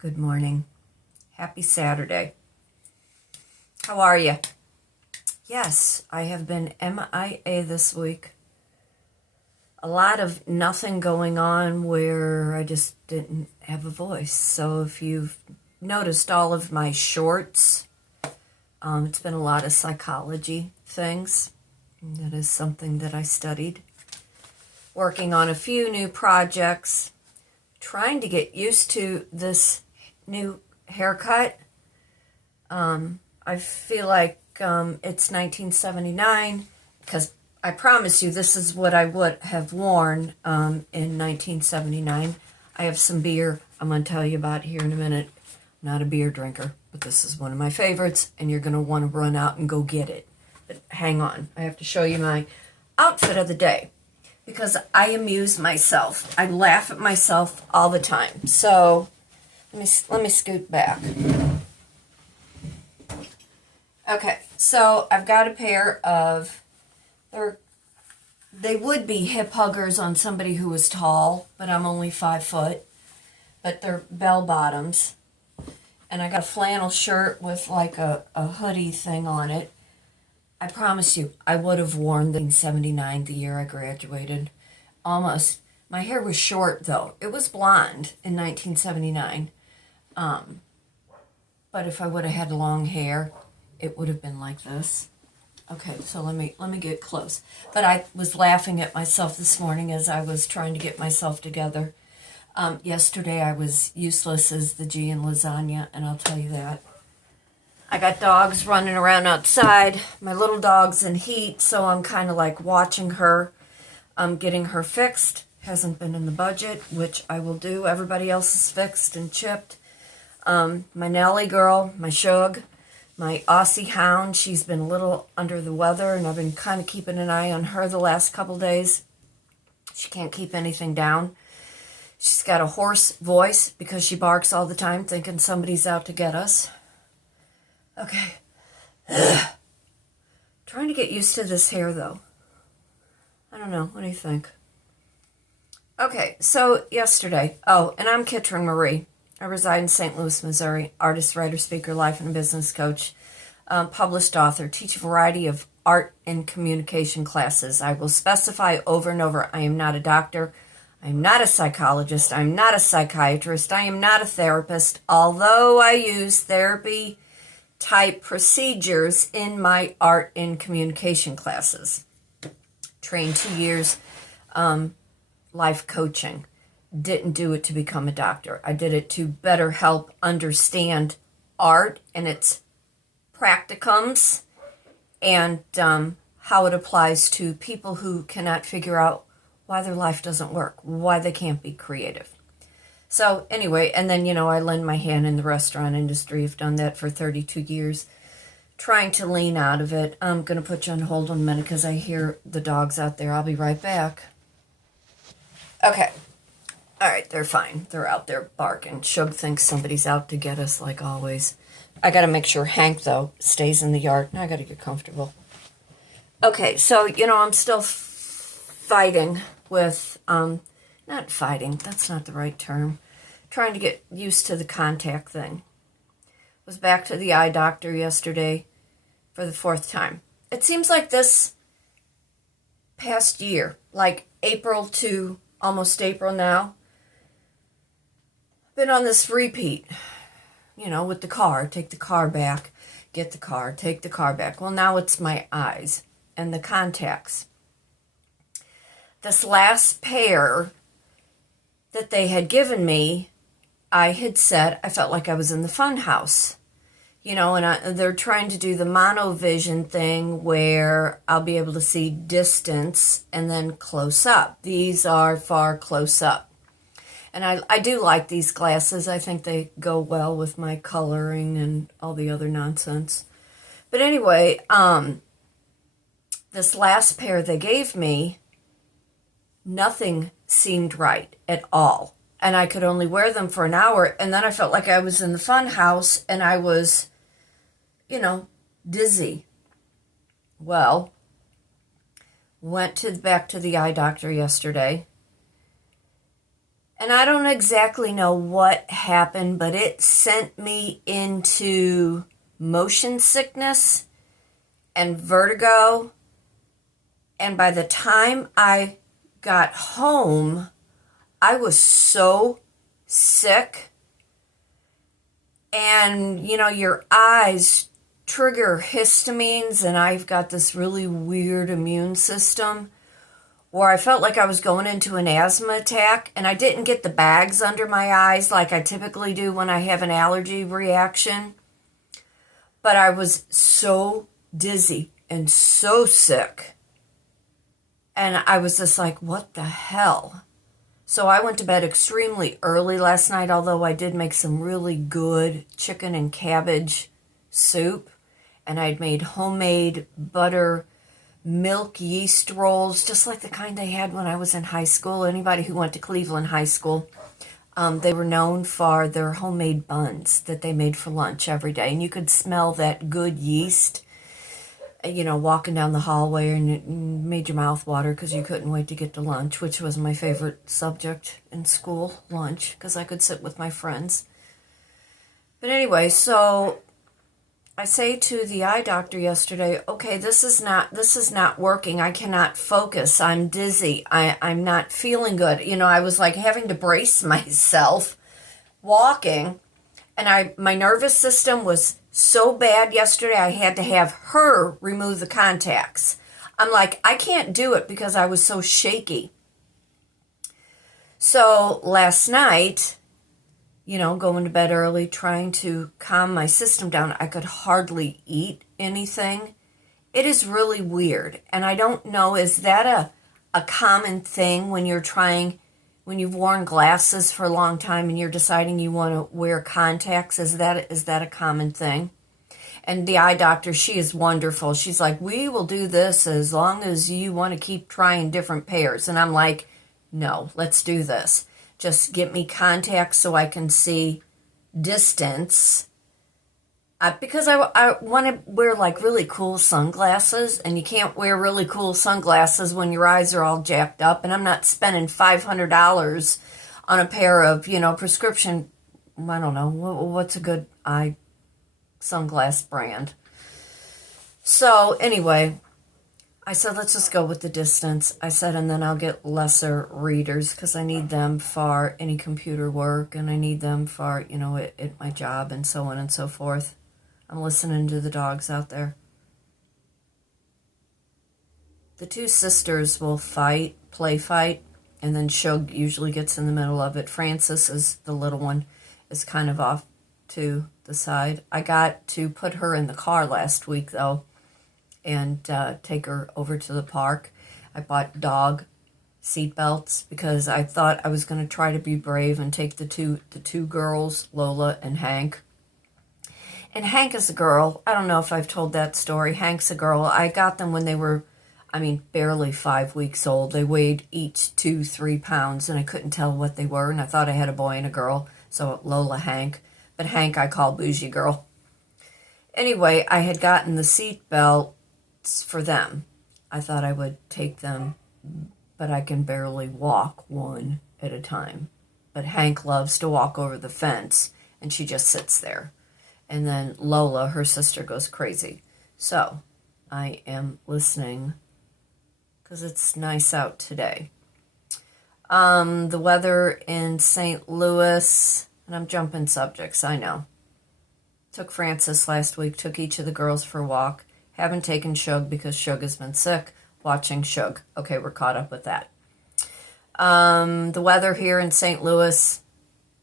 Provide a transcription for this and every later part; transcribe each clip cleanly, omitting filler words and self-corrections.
Good morning. Happy Saturday. How are you? Yes, I have been MIA this week. A lot of nothing going on where I just didn't have a voice. So if you've noticed all of my shorts, it's been a lot of psychology things. That is something that I studied. Working on a few new projects. Trying to get used to this new haircut. I feel like it's 1979 because I promise you this is what I would have worn in 1979. I have some beer I'm going to tell you about here in a minute. I'm not a beer drinker, but this is one of my favorites, and you're going to want to run out and go get it. But hang on, I have to show you my outfit of the day because I amuse myself. I laugh at myself all the time. So let me scoot back. Okay, so I've got a pair of, they would be hip huggers on somebody who was tall, but I'm only 5 foot. But they're bell bottoms. And I got a flannel shirt with like a hoodie thing on it. I promise you, I would have worn the 1979, the year I graduated. Almost. My hair was short though. It was blonde in 1979. But if I would have had long hair, it would have been like this. Okay, so let me get close. But I was laughing at myself this morning as I was trying to get myself together. Yesterday I was useless as the G in lasagna, and I'll tell you that. I got dogs running around outside. My little dog's in heat, so I'm kind of like watching her. Getting her fixed. Hasn't been in the budget, which I will do. Everybody else is fixed and chipped. My Nellie girl, my Shug, my Aussie hound, she's been a little under the weather, and I've been kind of keeping an eye on her the last couple days. She can't keep anything down. She's got a hoarse voice because she barks all the time, thinking somebody's out to get us. Okay. Trying to get used to this hair, though. I don't know. What do you think? Okay, so yesterday. Oh, and I'm Kitryn Marie. I reside in St. Louis, Missouri. Artist, writer, speaker, life and business coach. Published author. Teach a variety of art and communication classes. I will specify over and over, I am not a doctor. I am not a psychologist. I am not a psychiatrist. I am not a therapist, although I use therapy type procedures in my art and communication classes. Trained 2 years life coaching. Didn't do it to become a doctor. I did it to better help understand art and its practicums and how it applies to people who cannot figure out why their life doesn't work, why they can't be creative. So anyway, and then, I lend my hand in the restaurant industry. I've done that for 32 years, trying to lean out of it. I'm going to put you on hold in a minute because I hear the dogs out there. I'll be right back. Okay. All right, they're fine. They're out there barking. Shug thinks somebody's out to get us, like always. I got to make sure Hank, though, stays in the yard. Now I got to get comfortable. Okay, so, I'm still fighting with, not fighting, that's not the right term. Trying to get used to the contact thing. Was back to the eye doctor yesterday for the 4th time. It seems like this past year, like April to almost April now, been on this repeat, with the car. Take the car back, get the car, take the car back. Well, now it's my eyes and the contacts. This last pair that they had given me, I had said I felt like I was in the fun house. And they're trying to do the monovision thing where I'll be able to see distance and then close up. These are far close up. And I do like these glasses. I think they go well with my coloring and all the other nonsense. But anyway, this last pair they gave me, nothing seemed right at all. And I could only wear them for an hour. And then I felt like I was in the fun house and I was, dizzy. Well, went back to the eye doctor yesterday. And I don't exactly know what happened, but it sent me into motion sickness and vertigo. And by the time I got home, I was so sick. And, your eyes trigger histamines, and I've got this really weird immune system where I felt like I was going into an asthma attack, and I didn't get the bags under my eyes like I typically do when I have an allergy reaction. But I was so dizzy and so sick. And I was just like, what the hell? So I went to bed extremely early last night, although I did make some really good chicken and cabbage soup. And I'd made homemade butter milk yeast rolls, just like the kind they had when I was in high school. Anybody who went to Cleveland High School, they were known for their homemade buns that they made for lunch every day. And you could smell that good yeast, walking down the hallway, and it made your mouth water because you couldn't wait to get to lunch, which was my favorite subject in school, lunch, because I could sit with my friends. But anyway, so I say to the eye doctor yesterday, okay, this is not working. I cannot focus. I'm dizzy. I'm not feeling good. I was like having to brace myself walking, and my nervous system was so bad yesterday, I had to have her remove the contacts. I'm like, I can't do it because I was so shaky. So last night, going to bed early, trying to calm my system down, I could hardly eat anything. It is really weird. And I don't know, is that a common thing when you've worn glasses for a long time and you're deciding you want to wear contacts? Is that a common thing? And the eye doctor, she is wonderful. She's like, we will do this as long as you want to keep trying different pairs. And I'm like, no, let's do this. Just get me contacts so I can see distance. Because I want to wear like really cool sunglasses, and you can't wear really cool sunglasses when your eyes are all jacked up. And I'm not spending $500 on a pair of, prescription, I don't know, what's a good eye sunglass brand. So anyway, I said, let's just go with the distance. I said, and then I'll get lesser readers because I need them for any computer work, and I need them for, at my job and so on and so forth. I'm listening to the dogs out there. The two sisters will play fight, and then Shug usually gets in the middle of it. Frances is the little one, is kind of off to the side. I got to put her in the car last week, though, and take her over to the park. I bought dog seat belts because I thought I was going to try to be brave and take the two girls, Lola and Hank. And Hank is a girl. I don't know if I've told that story. Hank's a girl. I got them when they were, barely 5 weeks old. They weighed each 2-3 pounds, and I couldn't tell what they were, and I thought I had a boy and a girl. So Lola, Hank. But Hank I call Bougie Girl. Anyway, I had gotten the seat belts for them. I thought I would take them, but I can barely walk one at a time. But Hank loves to walk over the fence, and she just sits there. And then Lola, her sister, goes crazy. So I am listening because it's nice out today. The weather in St. Louis, and I'm jumping subjects, I know. Took Frances last week, took each of the girls for a walk. Haven't taken Shug because Shug has been sick. Watching Shug. Okay, we're caught up with that. The weather here in St. Louis,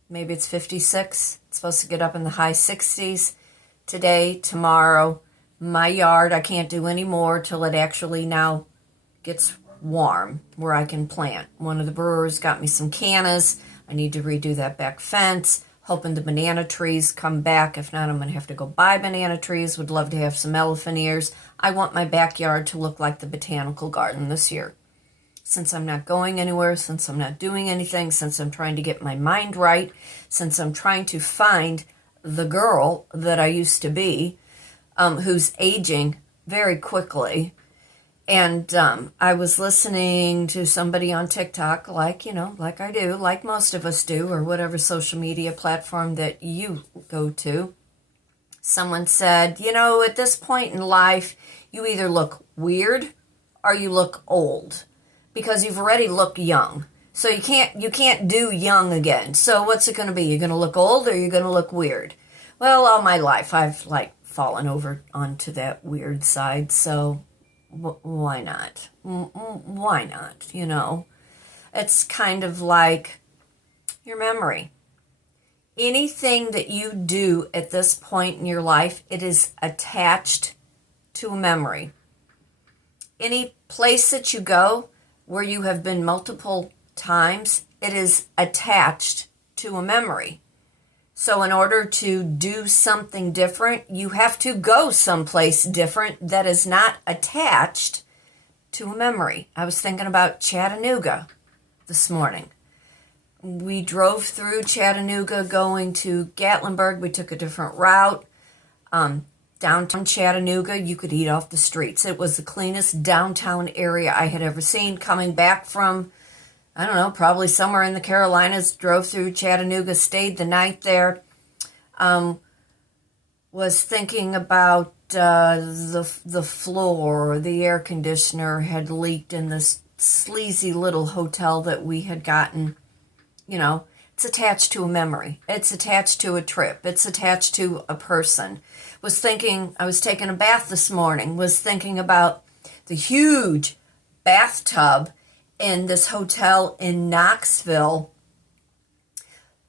maybe it's 56. It's supposed to get up in the high 60s today, tomorrow. My yard, I can't do any more till it actually now gets warm where I can plant. One of the brewers got me some cannas. I need to redo that back fence. Hoping the banana trees come back. If not, I'm going to have to go buy banana trees. Would love to have some elephant ears. I want my backyard to look like the botanical garden this year. Since I'm not going anywhere, since I'm not doing anything, since I'm trying to get my mind right, since I'm trying to find the girl that I used to be, who's aging very quickly, And I was listening to somebody on TikTok, like, like I do, like most of us do, or whatever social media platform that you go to. Someone said, at this point in life, you either look weird or you look old because you've already looked young. So you can't do young again. So what's it going to be? You're going to look old or you're going to look weird? Well, all my life I've fallen over onto that weird side. So why not? Why not? It's kind of like your memory. Anything that you do at this point in your life, it is attached to a memory. Any place that you go where you have been multiple times, it is attached to a memory. So in order to do something different, you have to go someplace different that is not attached to a memory. I was thinking about Chattanooga this morning. We drove through Chattanooga going to Gatlinburg. We took a different route. Downtown Chattanooga, you could eat off the streets. It was the cleanest downtown area I had ever seen. Coming back from, I don't know, probably somewhere in the Carolinas, drove through Chattanooga, stayed the night there. Was thinking about the floor, the air conditioner had leaked in this sleazy little hotel that we had gotten. It's attached to a memory. It's attached to a trip. It's attached to a person. I was taking a bath this morning, was thinking about the huge bathtub in this hotel in Knoxville.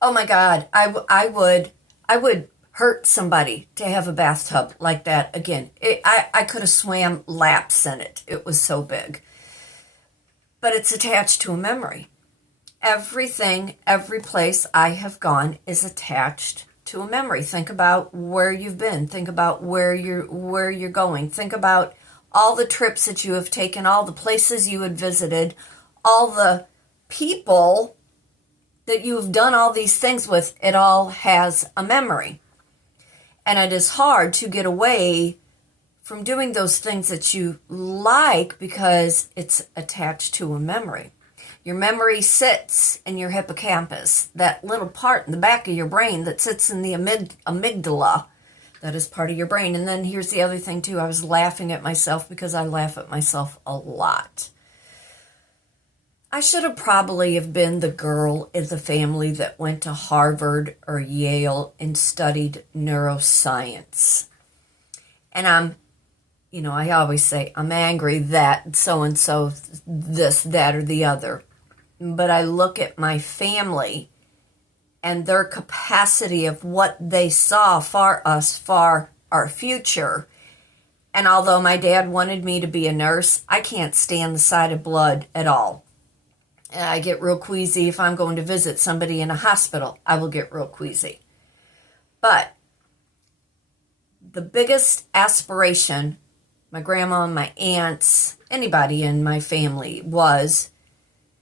Oh my God, I would hurt somebody to have a bathtub like that again. I could have swam laps in it. It was so big. But it's attached to a memory. Everything, every place I have gone is attached to a memory. Think about where you've been. Think about where you're going. Think about all the trips that you have taken, all the places you had visited, all the people that you have done all these things with. It all has a memory. And it is hard to get away from doing those things that you like because it's attached to a memory. Your memory sits in your hippocampus, that little part in the back of your brain that sits in the amygdala. That is part of your brain. And then here's the other thing, too. I was laughing at myself because I laugh at myself a lot. I should have probably have been the girl in the family that went to Harvard or Yale and studied neuroscience. And I always say, I'm angry that so-and-so, this, that, or the other. But I look at my family and their capacity of what they saw for us, for our future. And although my dad wanted me to be a nurse, I can't stand the sight of blood at all. And I get real queasy if I'm going to visit somebody in a hospital. I will get real queasy. But the biggest aspiration, my grandma and my aunts, anybody in my family, was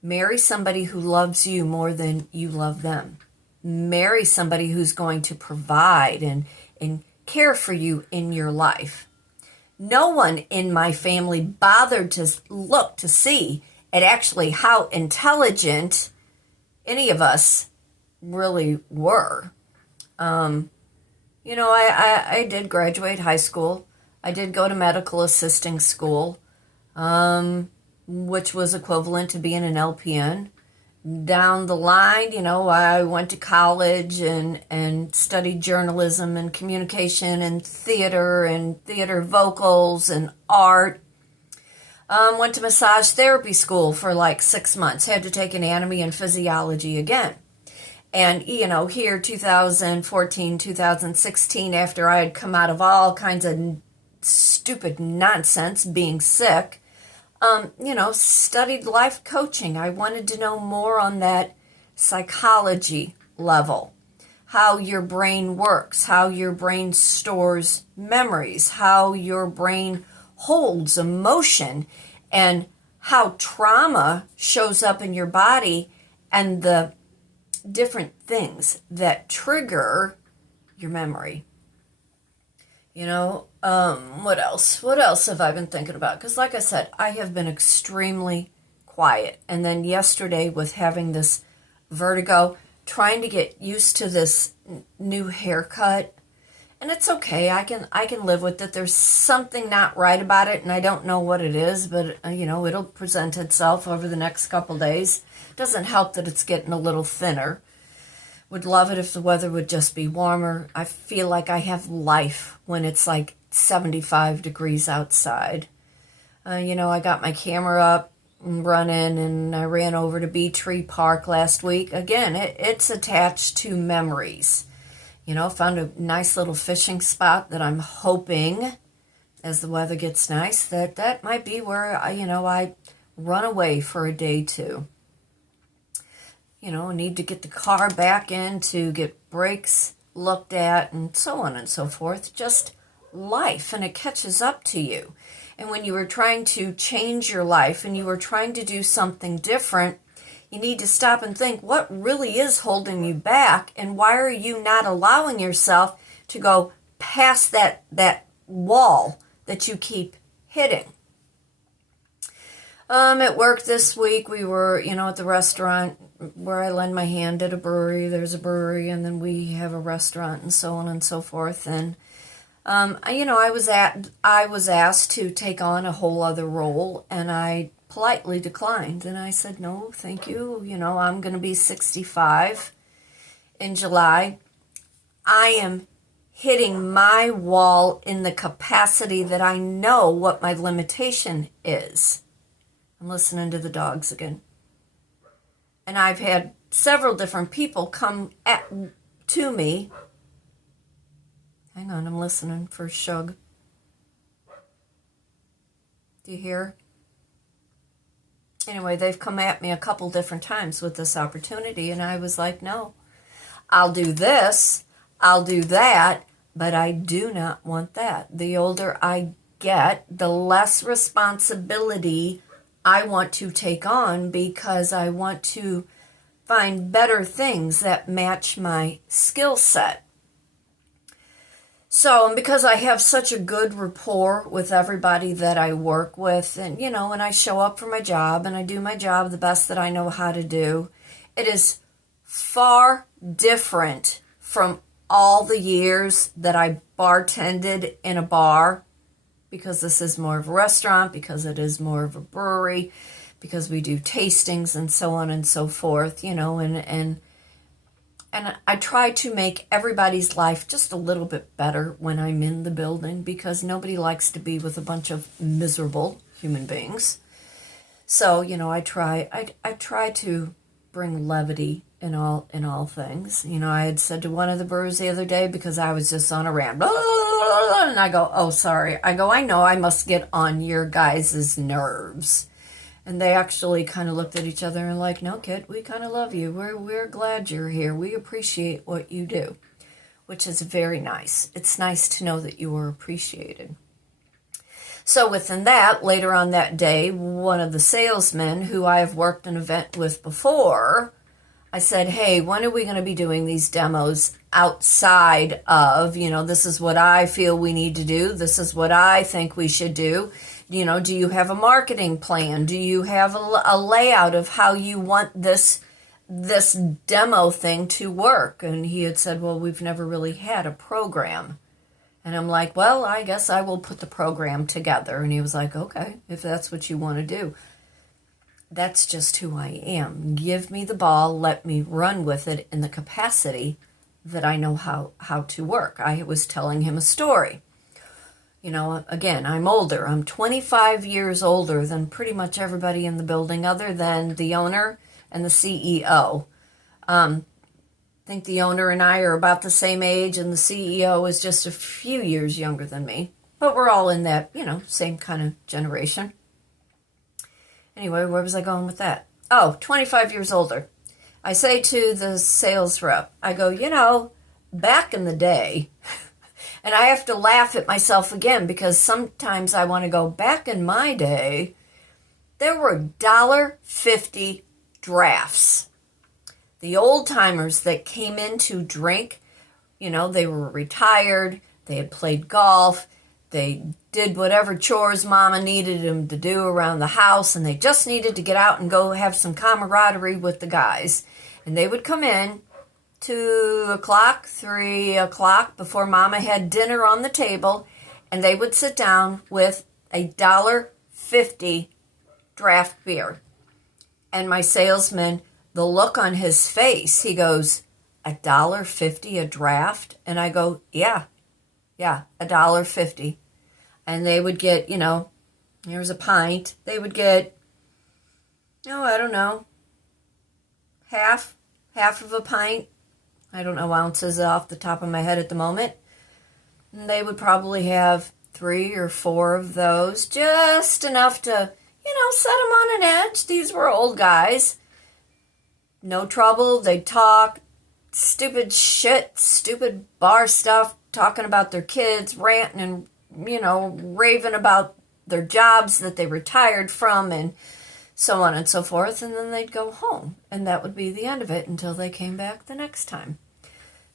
marry somebody who loves you more than you love them. Marry somebody who's going to provide and care for you in your life. No one in my family bothered to look to see at actually how intelligent any of us really were. I did graduate high school. I did go to medical assisting school, which was equivalent to being an LPN. Down the line, I went to college and studied journalism and communication and theater vocals and art. Went to massage therapy school for like 6 months. Had to take anatomy and physiology again. And, here, 2014, 2016, after I had come out of all kinds of stupid nonsense, being sick, studied life coaching. I wanted to know more on that psychology level, how your brain works, how your brain stores memories, how your brain holds emotion, and how trauma shows up in your body and the different things that trigger your memory. What else? What else have I been thinking about? Because like I said, I have been extremely quiet. And then yesterday with having this vertigo, trying to get used to this new haircut, and it's okay. I can live with it. There's something not right about it, and I don't know what it is, but it'll present itself over the next couple days. It doesn't help that it's getting a little thinner. Would love it if the weather would just be warmer. I feel like I have life when it's like 75 degrees outside. I got my camera up and running, and I ran over to Bee Tree Park last week. Again, it's attached to memories. Found a nice little fishing spot that I'm hoping, as the weather gets nice, that might be where I run away for a day too. Need to get the car back in to get brakes looked at and so on and so forth. Just life, and it catches up to you. And when you were trying to change your life and you were trying to do something different, you need to stop and think, what really is holding you back, and why are you not allowing yourself to go past that wall that you keep hitting? At work this week, we were, at the restaurant where I lend my hand at a brewery. There's a brewery, and then we have a restaurant, and so on and so forth. And I was asked to take on a whole other role, and I politely declined. And I said, no, thank you. I'm going to be 65 in July. I am hitting my wall in the capacity that I know what my limitation is. I'm listening to the dogs again. And I've had several different people come to me. Hang on, I'm listening for Shug. Do you hear? Anyway, they've come at me a couple different times with this opportunity, and I was like, no, I'll do this, I'll do that, but I do not want that. The older I get, the less responsibility I want to take on, because I want to find better things that match my skill set. So, and because I have such a good rapport with everybody that I work with, and and I show up for my job and I do my job the best that I know how to do, it is far different from all the years that I bartended in a bar, because this is more of a restaurant, because it is more of a brewery, because we do tastings and so on and so forth, and I try to make everybody's life just a little bit better when I'm in the building, because nobody likes to be with a bunch of miserable human beings. So, I try to bring levity in all things. I had said to one of the brewers the other day, because I was just on a rant, and I go, oh, sorry. I go, I know I must get on your guys' nerves. And they actually kind of looked at each other and like, no, kid, we kind of love you. We're glad you're here. We appreciate what you do, which is very nice. It's nice to know that you were appreciated. So within that, later on that day, one of the salesmen who I have worked an event with before, I said, hey, when are we going to be doing these demos outside of, this is what I feel we need to do. This is what I think we should do. Do you have a marketing plan? Do you have a layout of how you want this demo thing to work? And he had said, well, we've never really had a program. And I'm like, well, I guess I will put the program together. And he was like, okay, if that's what you want to do. That's just who I am. Give me the ball, let me run with it in the capacity that I know how to work. I was telling him a story. Again, I'm older. I'm 25 years older than pretty much everybody in the building, other than the owner and the CEO. I think the owner and I are about the same age, and the CEO is just a few years younger than me. But we're all in that, same kind of generation. Anyway, where was I going with that? Oh, 25 years older. I say to the sales rep, I go, back in the day, and I have to laugh at myself again, because sometimes I want to go, back in my day, there were $1.50 drafts. The old timers that came in to drink, they were retired, They had played golf. They did whatever chores Mama needed them to do around the house, and they just needed to get out and go have some camaraderie with the guys. And they would come in 2 o'clock, 3 o'clock before Mama had dinner on the table, and they would sit down with $1.50 draft beer. And my salesman, the look on his face, he goes, $1.50 a draft? And I go, yeah, $1.50. And they would get, here's a pint. They would get, I don't know, half of a pint. I don't know ounces off the top of my head at the moment. And they would probably have 3 or 4 of those, just enough to, set them on an edge. These were old guys. No trouble. They'd talk stupid shit, stupid bar stuff, talking about their kids, ranting and, raving about their jobs that they retired from and so on and so forth. And then they'd go home. And that would be the end of it until they came back the next time.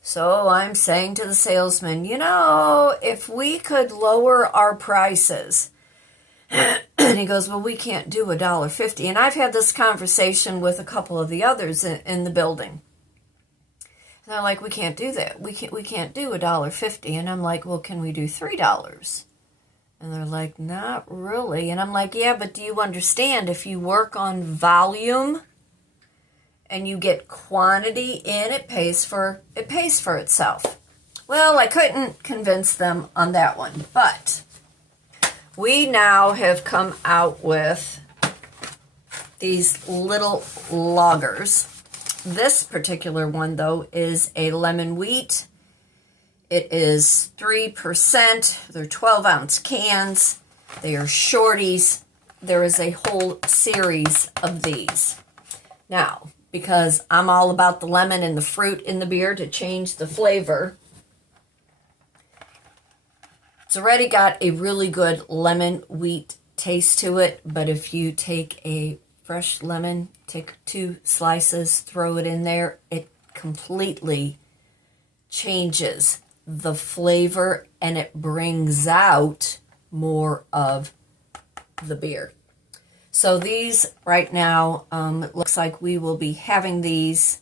So I'm saying to the salesman, if we could lower our prices. And he goes, well, we can't do $1.50. And I've had this conversation with a couple of the others in the building. And they're like, we can't do that. We can't do $1.50. And I'm like, well, can we do $3? And they're like, not really. And I'm like, yeah, but do you understand if you work on volume and you get quantity in, it pays for itself. Well, I couldn't convince them on that one, but we now have come out with these little loggers. This particular one, though, is a lemon wheat. It is 3%. They're 12-ounce cans. They are shorties. There is a whole series of these. Now, because I'm all about the lemon and the fruit in the beer to change the flavor, it's already got a really good lemon wheat taste to it, but if you take a fresh lemon, take 2 slices, throw it in there, it completely changes the flavor and it brings out more of the beer. So these right now, it looks like we will be having these,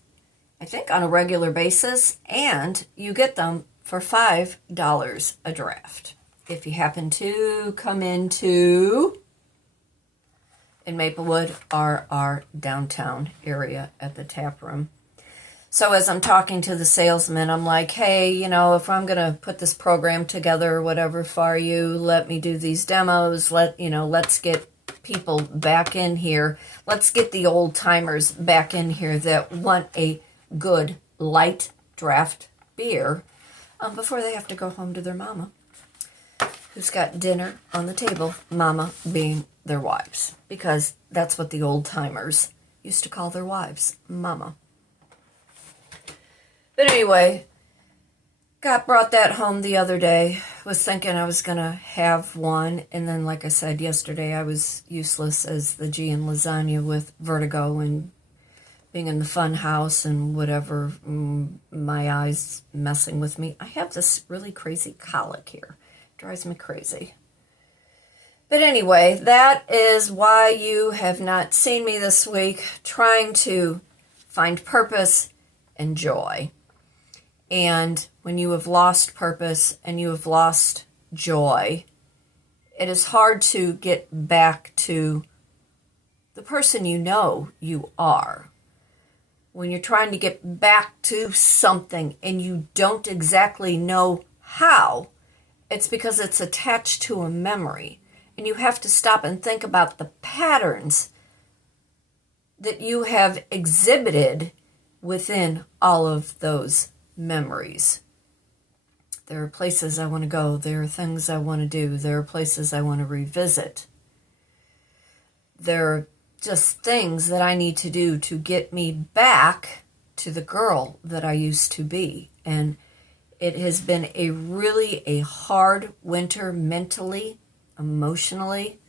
I think, on a regular basis, and you get them for $5 a draft. If you happen to come in Maplewood or our downtown area at the tap room. So as I'm talking to the salesman, I'm like, hey, if I'm going to put this program together or whatever for you, let me do these demos. Let's get people back in here. Let's get the old timers back in here that want a good light draft beer before they have to go home to their mama, who's got dinner on the table, mama being their wives, because that's what the old timers used to call their wives, mama. But anyway, brought that home the other day, was thinking I was going to have one, and then like I said yesterday, I was useless as the G in lasagna with vertigo and being in the fun house and whatever, my eyes messing with me. I have this really crazy colic here. Drives me crazy. But anyway, that is why you have not seen me this week, trying to find purpose and joy. And when you have lost purpose and you have lost joy, it is hard to get back to the person you are. When you're trying to get back to something and you don't exactly know how, it's because it's attached to a memory. And you have to stop and think about the patterns that you have exhibited within all of those memories. There are places I want to go. There are things I want to do. There are places I want to revisit. There are just things that I need to do to get me back to the girl that I used to be. And it has been a hard winter mentally, emotionally.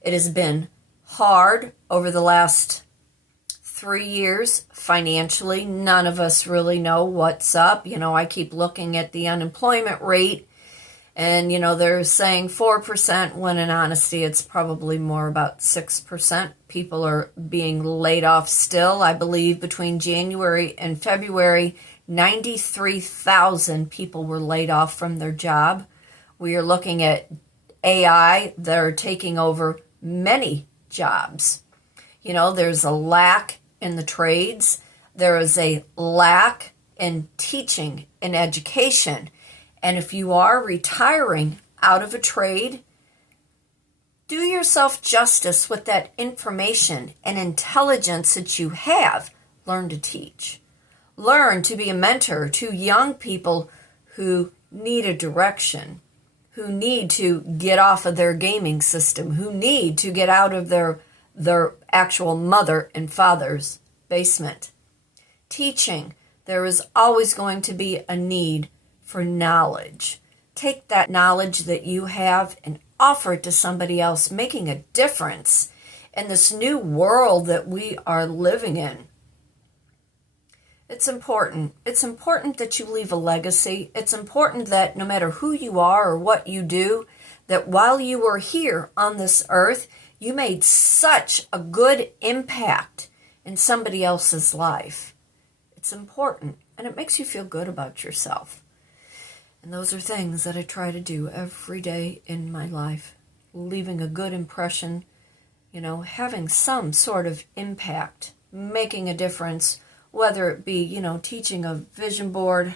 It has been hard over the last 3 years financially. None of us really know what's up. I keep looking at the unemployment rate And, they're saying 4%, when in honesty, it's probably more about 6%. People are being laid off still. I believe between January and February, 93,000 people were laid off from their job. We are looking at AI that are taking over many jobs. There's a lack in the trades. There is a lack in teaching and education. And if you are retiring out of a trade, do yourself justice with that information and intelligence that you have. Learn to teach. Learn to be a mentor to young people who need a direction, who need to get off of their gaming system, who need to get out of their actual mother and father's basement. Teaching. There is always going to be a need for knowledge. Take that knowledge that you have and offer it to somebody else, making a difference in this new world that we are living in. It's important. It's important that you leave a legacy. It's important that no matter who you are or what you do, that while you were here on this earth, you made such a good impact in somebody else's life. It's important, and it makes you feel good about yourself. And those are things that I try to do every day in my life. Leaving a good impression, having some sort of impact, making a difference, whether it be, teaching a vision board,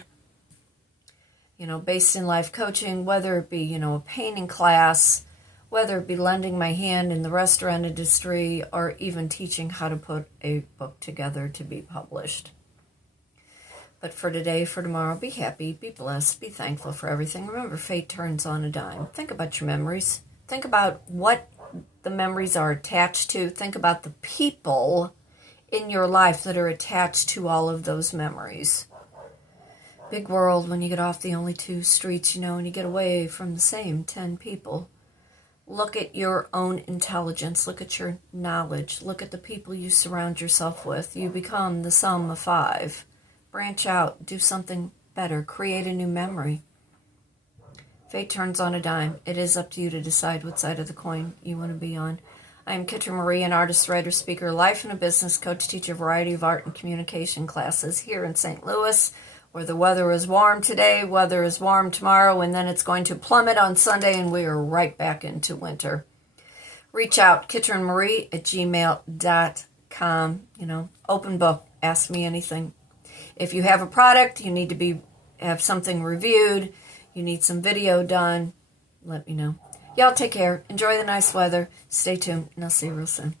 based in life coaching, whether it be, a painting class, whether it be lending my hand in the restaurant industry, or even teaching how to put a book together to be published. But for today, for tomorrow, be happy, be blessed, be thankful for everything. Remember, fate turns on a dime. Think about your memories. Think about what the memories are attached to. Think about the people in your life that are attached to all of those memories. Big world when you get off the only 2 streets, and you get away from the same 10 people. Look at your own intelligence. Look at your knowledge. Look at the people you surround yourself with. You become the sum of 5. Branch out, do something better, create a new memory. Fate turns on a dime. It is up to you to decide what side of the coin you want to be on. I am Kitryn Marie, an artist, writer, speaker, life and a business coach, teach a variety of art and communication classes here in St. Louis, where the weather is warm today, weather is warm tomorrow, and then it's going to plummet on Sunday, and we are right back into winter. Reach out, kitrynmarie@gmail.com. Open book, ask me anything. If you have a product, you need to have something reviewed, you need some video done, let me know. Y'all take care. Enjoy the nice weather. Stay tuned, and I'll see you real soon.